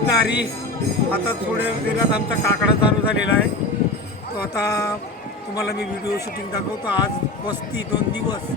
दिसणारी आता थोड्या दिवसात आमचा काकडा चालू झालेला आहे. तो आता तुम्हाला मी व्हिडिओ शूटिंग दाखवतो. आज वस्ती दोन दिवस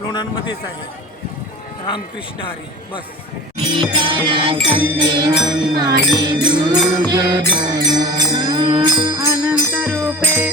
लोणांमध्येच आहे. रामकृष्ण हरी. बस. अनंत रूपे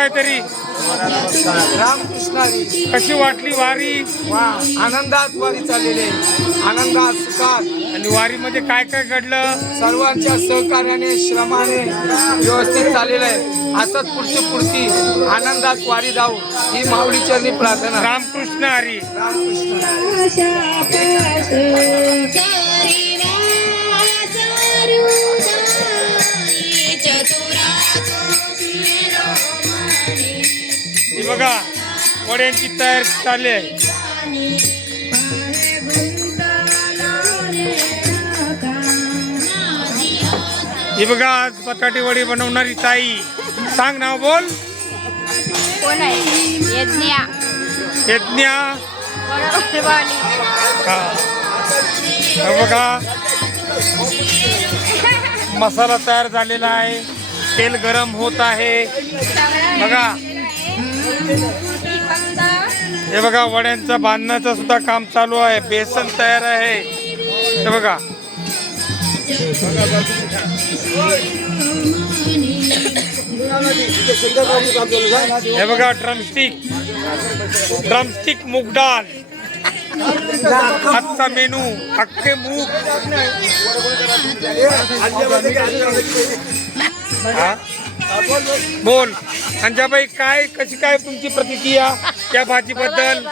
काहीतरी रामकृष्णारी कशी वाटली वारी? वा आनंदात वारी चाललेली आहे. आनंदात सुखात. आणि वारीमध्ये काय काय घडलं? सर्वांच्या सहकार्याने श्रमाने व्यवस्थित चाललेलं आहे. असंच पुढची पुढची आनंदात वारी जाऊ ही माऊलीचरणी प्रार्थना. रामकृष्ण हरी. रामकृष्ण. आशा ही बघा वड्यांची तयारी चालली आहे. ही बघा आज बटाटे वडी बनवणारी ताई. सांग नाव बोल. कोण आहे? यज्ञा यज्ञा बघा. मसाला तयार झालेला आहे. तेल गरम होत आहे. बघा. हे बघा वड्यांचं बांधण्याचं सुद्धा काम चालू आहे. बेसन तयार आहे. हे बघा. हे बघा ड्रमस्टिक ड्रमस्टिक मूग डाळ आजचा मेनू अख्खे मूग. हा? बोल. अंजाबाई काय कशी काय तुमची प्रतिक्रिया त्या भाजीबद्दल?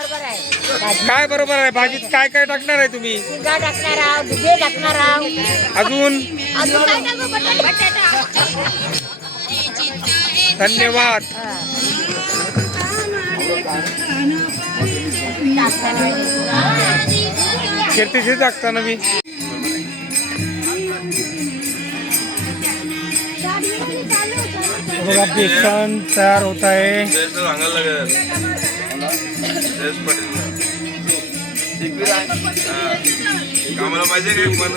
काय बरोबर आहे? भाजीत काय काय टाकणार आहे तुम्ही? टाकणार आहोत दुधे टाकणार आहोत. अजून? अजून काय टाकू? बटाटा. धन्यवाद. कीर्तीशी टाकताना मी. बघा बेसन तयार होत आहे. आम्हाला पाहिजे काय पण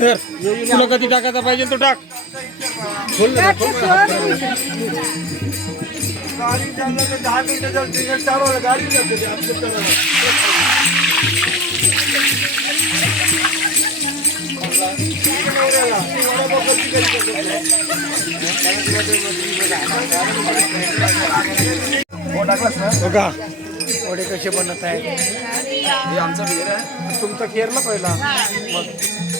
तर तुला कधी टाकायचा पाहिजे तो टाक. बघा. वडे कसे बनत आहे आमचा विहीर आहे. तुमचा केरला पहिला. मग.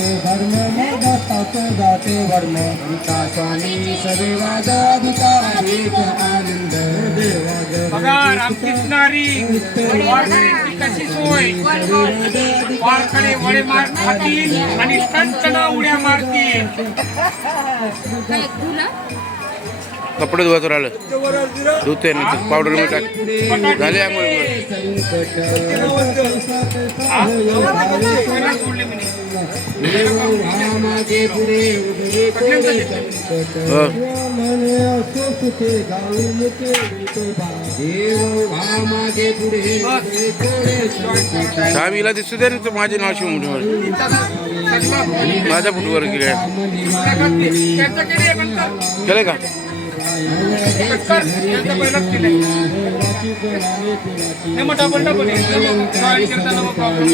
पाहिजे केरपेचे आता करायचा जवळची कर सगळ्यांचा त्यांसाठी कर आठवड्यांवर मी मारतो. बघा रामकृष्णारी वारकऱ्यांची कशी सोय? वारकडे वडे मार खातील आणि टणटणा उड्या मारतील. कपडे धुवायचं राहिलं. धुते ना पावडर मीठ टाक. झाले. स्वामीला दिसू दे ना तर माझे नाव शिव मुठीवर माझ्या फुटवर गेले. केलं का? कर. त्यांचं पहिलंच केलंय. नाही मग डबल डबल आहे. जॉईन करताना मग प्रॉब्लेम